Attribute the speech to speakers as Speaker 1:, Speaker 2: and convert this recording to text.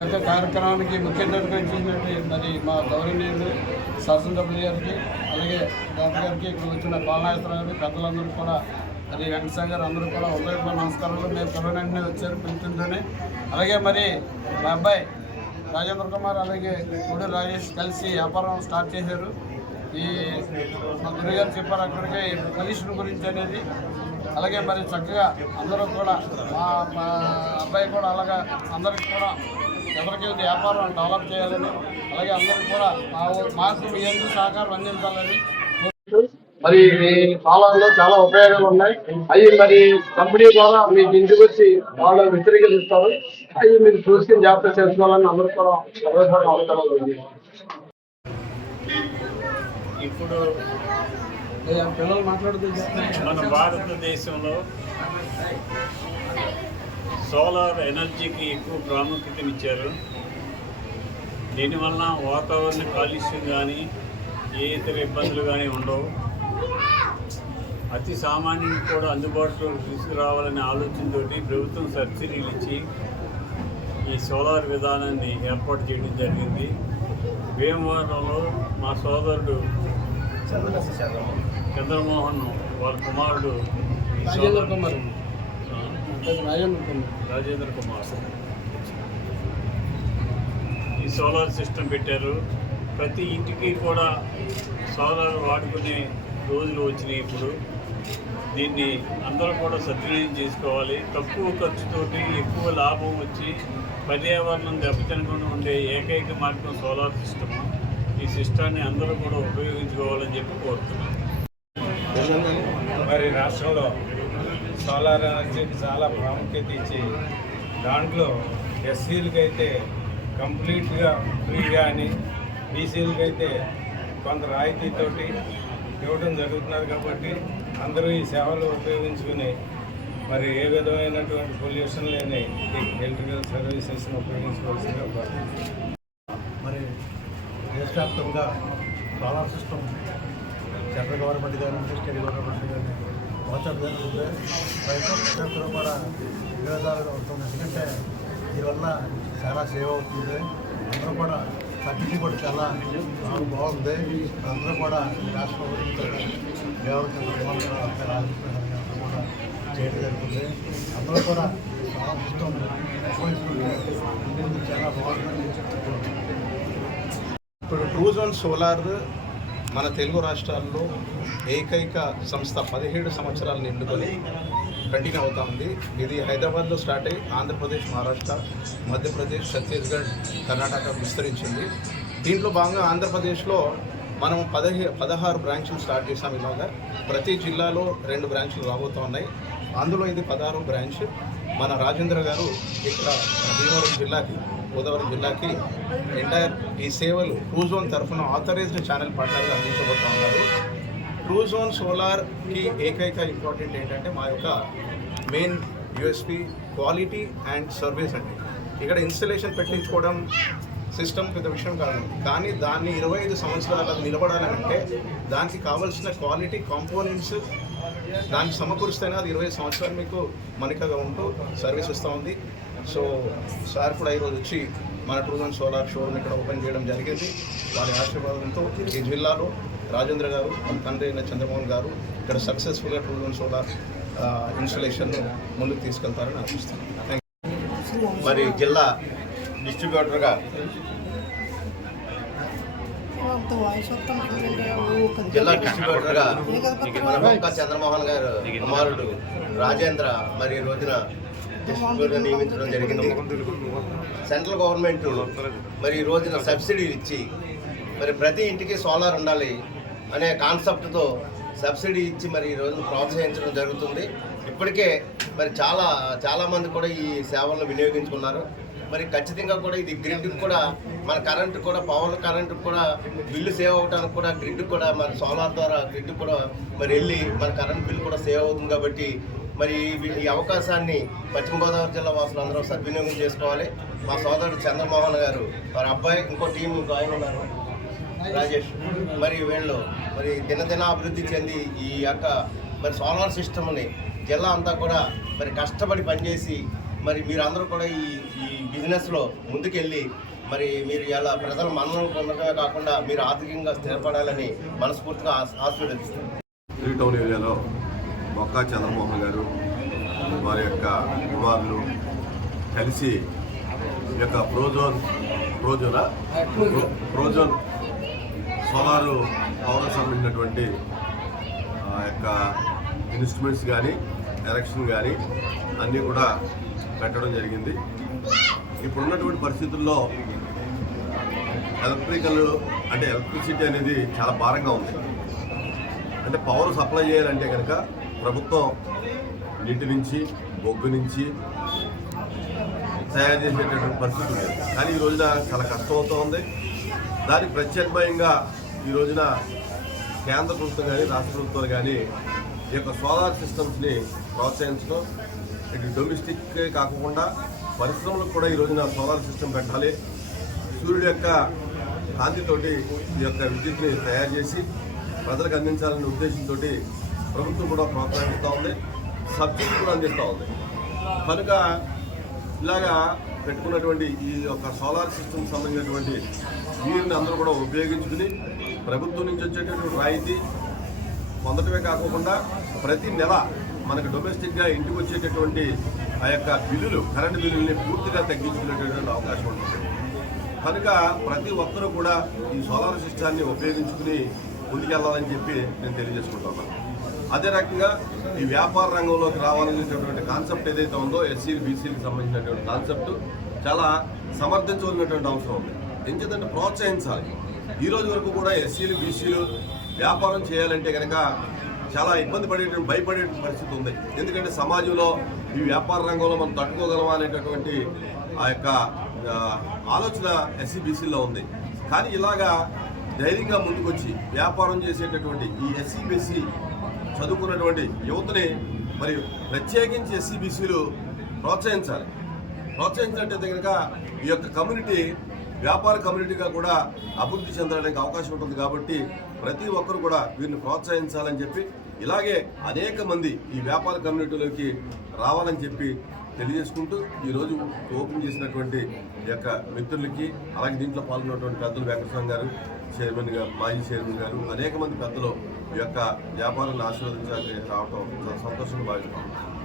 Speaker 1: గత కార్యక్రమానికి ముఖ్య అతిథిగా మరి మా గౌరవనీయులు శాసనసభ్యులు గారికి అలాగే డాక్టర్ గారికి ఇక్కడ వచ్చిన పాలనాయత్ర గారు పెద్దలందరూ కూడా మరి వెంకటసాగర్ గారు అందరూ కూడా ఉదయపూర్వ నమస్కారాలు. మేము పిల్లల వచ్చారు పిలుతుంటేనే అలాగే మరి మా అబ్బాయి రాజేంద్ర కుమార్ అలాగే గుడి రాజేష్ కలిసి వ్యాపారం స్టార్ట్ చేశారు. ఈ మా గురుగారు చెప్పారు అక్కడికి పొల్యూషన్ గురించి అనేది. అలాగే మరి చక్కగా అందరూ కూడా మా మా అబ్బాయి కూడా అలాగా అందరికి కూడా ఎవరికి వ్యాపారం డెవలప్ చేయాలని అలాగే అందరికి కూడా మా మాకు మీ ఎందుకు సహకారం అందించాలని మరి ఈ పాలనలో చాలా ఉపయోగాలు ఉన్నాయి. అవి మరి కంపెనీ ద్వారా మీకు ఇంటికి వచ్చి వాళ్ళు వ్యతిరేకిస్తారు. అవి మీరు చూసుకుని జాగ్రత్త చేసుకోవాలని అందరూ కూడా సర్వసాధారణ అవసరం ఉంది
Speaker 2: ఇప్పుడు
Speaker 1: ఏ, పిల్లలు మాట్లాడుతూ
Speaker 2: మన భారతదేశంలో సోలార్ ఎనర్జీకి ఎక్కువ ప్రాముఖ్యతనిచ్చారు. దీనివల్ల వాతావరణ కాలుష్యం కానీ ఏ ఇతర ఇబ్బందులు కానీ ఉండవు. అతి సామాన్యునికి కూడా అందుబాటులో తీసుకురావాలనే ఆలోచనతో ప్రభుత్వం సబ్సిడీలు ఇచ్చి ఈ సోలార్ విధానాన్ని ఏర్పాటు చేయడం జరిగింది. భీమవరంలో మా సోదరుడు చంద్రమోహన్ వాళ్ళ కుమారుడు
Speaker 1: రాజేంద్ర కుమార్ రాజేంద్ర కుమార్.
Speaker 2: ఈ సోలార్ సిస్టమ్ పెట్టారు. ప్రతి ఇంటికి కూడా సోలార్ వాడుకునే రోజులు వచ్చినాయి ఇప్పుడు. దీన్ని అందరూ కూడా సద్వినియోగం చేసుకోవాలి. తక్కువ ఖర్చుతోటి ఎక్కువ లాభం వచ్చి పర్యావరణం దెబ్బతినకుండా ఉండే ఏకైక మార్గం సోలార్ సిస్టమ్. ఈ సిస్టాన్ని అందరూ కూడా ఉపయోగించుకోవాలని చెప్పి కోరుతున్నాను
Speaker 3: మరి రాష్ట్రంలో సోలార్ ఎనర్జీకి చాలా ప్రాముఖ్యత ఇచ్చి దాంట్లో ఎస్సీలకి అయితే కంప్లీట్గా ఫ్రీగా అని బీసీలకి అయితే కొంత రాయితీతోటి ఇవ్వడం జరుగుతున్నారు కాబట్టి అందరూ ఈ సేవలు ఉపయోగించుకుని మరి ఏ విధమైనటువంటి పొల్యూషన్ లేని ఎలక్ట్రికల్ సర్వీసెస్ని ఉపయోగించుకోవాల్సిందిగా కోరుతున్నాను.
Speaker 4: మరి దేశవ్యాప్తంగా సోలార్ సిస్టమ్ సెంట్రల్ గవర్నమెంట్ కానీ స్టేట్ గవర్నమెంట్ కానీ మోటార్ జరుగుతుంది రైతులు కూడా వినియోగదారులు అవుతుంది ఎందుకంటే దీనివల్ల చాలా సేవ్ అవుతుంది అందరూ కూడా సబ్సిడీ కూడా చాలా బాగుంది. అందరూ కూడా ఈ రాష్ట్ర ప్రభుత్వం దేవత కూడా చేయడం జరుగుతుంది. అందరూ కూడా సోలార్ సిస్టమ్ ఉపయోగించుకుంటే చాలా బాగుందని చెప్తున్నాను
Speaker 5: ఇప్పుడు ట్రూజోన్ సోలార్ మన తెలుగు రాష్ట్రాల్లో ఏకైక సంస్థ పదిహేడు సంవత్సరాలు నిండుకొని కంటిన్యూ అవుతా ఉంది. ఇది హైదరాబాద్లో స్టార్ట్ అయ్యి ఆంధ్రప్రదేశ్ మహారాష్ట్ర మధ్యప్రదేశ్ ఛత్తీస్గఢ్ కర్ణాటక విస్తరించింది. దీంట్లో భాగంగా ఆంధ్రప్రదేశ్లో మనం పదహే పదహారు బ్రాంచ్లు స్టార్ట్ చేసాం ఇలాగా. ప్రతి జిల్లాలో రెండు బ్రాంచులు రాబోతూ ఉన్నాయి. అందులో ఇది పదహారు బ్రాంచ్. మన రాజేంద్ర గారు ఇక్కడ భీమవరం జిల్లాకి గోదావరి జిల్లాకి ఎంటైర్ ఈ సేవలు ట్రూజోన్ తరఫున ఆథరైజ్డ్ ఛానల్ పార్ట్నర్గా అందించబోతా ఉన్నారు. ట్రూజోన్ సోలార్కి ఏకైక ఇంపార్టెంట్ ఏంటంటే మా యొక్క main USP quality and service అండి. ఇక్కడ ఇన్స్టలేషన్ పెట్టించుకోవడం సిస్టమ్ పెద్ద విషయం కాదు. కానీ దాన్ని ఇరవై ఐదు సంవత్సరాలు నిలబడాలంటే దానికి కావాల్సిన క్వాలిటీ కాంపోనెంట్స్ దానికి సమకూరుస్తేనే అది ఇరవై సంవత్సరాలు మీకు మనికగా ఉంటూ సర్వీస్ ఇస్తూ ఉంది. సో సార్ కూడా ఈరోజు వచ్చి మన ట్రూజన్ సోలార్ షోరూమ్ ఇక్కడ ఓపెన్ చేయడం జరిగింది. వారి ఆశీర్వాదంతో ఈ జిల్లాలో రాజేంద్ర గారు మన తండ్రి అయిన చంద్రమోహన్ గారు ఇక్కడ సక్సెస్ఫుల్గా ట్రూజన్ సోలార్ ఇన్స్టలేషన్ ముందుకు తీసుకెళ్తారని ఆశిస్తున్నాను
Speaker 6: మరి జిల్లా డిస్ట్రిబ్యూటర్గా జిల్లా డిస్ట్రిబ్యూటర్గా మన చంద్రమోహన్ గారు కుమారుడు రాజేంద్ర మరి రోజున నియమించడం జరిగింది. సెంట్రల్ గవర్నమెంట్ మరి ఈ రోజున సబ్సిడీలు ఇచ్చి మరి ప్రతి ఇంటికి సోలార్ ఉండాలి అనే కాన్సెప్ట్తో సబ్సిడీ ఇచ్చి మరి ఈ రోజున ప్రోత్సహించడం జరుగుతుంది. ఇప్పటికే మరి చాలా చాలామంది కూడా ఈ సేవలను వినియోగించుకున్నారు. మరి ఖచ్చితంగా కూడా ఇది గ్రిడ్ కూడా మన కరెంటు కూడా పవర్ కరెంట్ కూడా బిల్లు సేవ్ అవడానికి కూడా గ్రిడ్ కూడా మరి సోలార్ ద్వారా గ్రిడ్ కూడా మరి వెళ్ళి మన కరెంట్ బిల్ కూడా సేవ్ అవుతుంది కాబట్టి మరి ఈ- ఈ అవకాశాన్ని పశ్చిమ గోదావరి జిల్లా వాసులు అందరూ సద్వినియోగం చేసుకోవాలి. మా సోదరుడు చంద్రమోహన్ గారు వారి అబ్బాయి ఇంకో టీం ఇంకో ఆయన ఉన్నారు. రాజేష్. మరి వీళ్ళు మరి దినదిన అభివృద్ధి చెంది ఈ యొక్క మరి సోలార్ సిస్టమ్ని జిల్లా అంతా కూడా మరి కష్టపడి పనిచేసి మరి మీరందరూ కూడా ఈ ఈ బిజినెస్లో ముందుకెళ్ళి మరి మీరు ఇలా ప్రజల మన్నలు పొందడమే కాకుండా మీరు ఆర్థికంగా స్థిరపడాలని మనస్ఫూర్తిగా ఆశీర్వదిస్తారు
Speaker 7: త్రీ టౌన్ ఏరియాలో బొక్కా చంద్రమోహన్ గారు వారి యొక్క కుమారులు కలిసి ఈ యొక్క ప్రోజోన్ ప్రోజోనా? ప్రో- ప్రోజోన్ సోలారు పవర్ సంబంధించినటువంటి ఆ యొక్క ఇన్స్ట్రుమెంట్స్ కానీ ఎలక్షన్ కానీ అన్నీ కూడా పెట్టడం జరిగింది. ఇప్పుడున్నటువంటి పరిస్థితుల్లో ఎలక్ట్రికల్ అంటే ఎలక్ట్రిసిటీ అనేది చాలా భారంగా ఉంది. అంటే పవర్ సప్లై చేయాలంటే కనుక ప్రభుత్వం నీటి నుంచి బొగ్గు నుంచి తయారు చేసేటటువంటి పరిస్థితి ఉంది కానీ ఈ రోజున చాలా కష్టం అవుతూ ఉంది. దానికి ప్రత్యేకమయంగా ఈ రోజున కేంద్ర ప్రభుత్వం కానీ రాష్ట్ర ప్రభుత్వాలు కానీ ఈ యొక్క సోలార్ సిస్టమ్స్ని ప్రోత్సహించడం ఇటు డొమెస్టిక్ కాకుండా పరిశ్రమలకు కూడా ఈ రోజున సోలార్ సిస్టమ్ పెట్టాలి. సూర్యుడు యొక్క కాంతితోటి ఈ యొక్క విద్యుత్ని తయారు చేసి ప్రజలకు అందించాలనే ఉద్దేశంతో ప్రభుత్వం కూడా ప్రోత్సహిస్తూ ఉంది. సబ్సిడీ కూడా అందిస్తూ ఉంది. కనుక ఇలాగా పెట్టుకున్నటువంటి ఈ యొక్క సోలార్ సిస్టమ్ సంబంధించినటువంటి నీరుని అందరూ కూడా ఉపయోగించుకుని ప్రభుత్వం నుంచి వచ్చేటటువంటి రాయితీ పొందటమే కాకుండా ప్రతి నెల మనకు డొమెస్టిక్గా ఇంటికి వచ్చేటటువంటి ఆ యొక్క బిల్లులు కరెంటు బిల్లుల్ని పూర్తిగా తగ్గించుకునేటటువంటి అవకాశం ఉంటుంది. కనుక ప్రతి ఒక్కరూ కూడా ఈ సోలార్ సిస్టాన్ని ఉపయోగించుకుని ముందుకెళ్ళాలని చెప్పి నేను తెలియజేసుకుంటున్నాను అదే రకంగా ఈ వ్యాపార రంగంలోకి రావాలనేటటువంటి కాన్సెప్ట్ ఏదైతే ఉందో ఎస్సీలు బీసీలకు సంబంధించినటువంటి కాన్సెప్ట్ చాలా సమర్థించవలసినటువంటి అవసరం ఉంది. ఎందుకంటే ప్రోత్సహించాలి. ఈ రోజు వరకు కూడా ఎస్సీలు బీసీలు వ్యాపారం చేయాలంటే కనుక చాలా ఇబ్బంది పడేటువంటి భయపడే పరిస్థితి ఉంది. ఎందుకంటే సమాజంలో ఈ వ్యాపార రంగంలో మనం తట్టుకోగలమా అనేటటువంటి ఆ యొక్క ఆలోచన ఎస్సీ బీసీలో ఉంది. కానీ ఇలాగా ధైర్యంగా ముందుకొచ్చి వ్యాపారం చేసేటటువంటి ఈ ఎస్సీబీసీ చదువుకున్నటువంటి యువతని మరి ప్రత్యేకించి ఎస్సీబీసీలు ప్రోత్సహించాలి. ప్రోత్సహించినట్టయితే కనుక ఈ యొక్క కమ్యూనిటీ వ్యాపార కమ్యూనిటీగా కూడా అభివృద్ధి చెందడానికి అవకాశం ఉంటుంది కాబట్టి ప్రతి ఒక్కరు కూడా వీరిని ప్రోత్సహించాలని చెప్పి ఇలాగే అనేక మంది ఈ వ్యాపార కమ్యూనిటీలోకి రావాలని చెప్పి తెలియజేసుకుంటూ ఈరోజు ఓపెన్ చేసినటువంటి ఈ యొక్క మిత్రులకి అలాగే దీంట్లో పాల్గొన్నటువంటి పెద్దలు వెంకటస్వామి గారు చైర్మన్ గారు మాజీ చైర్మన్ గారు అనేక మంది పెద్దలు ఈ యొక్క వ్యాపారాన్ని ఆశీర్వదించాలని రావటం సంతోషంగా భావిస్తున్నాం.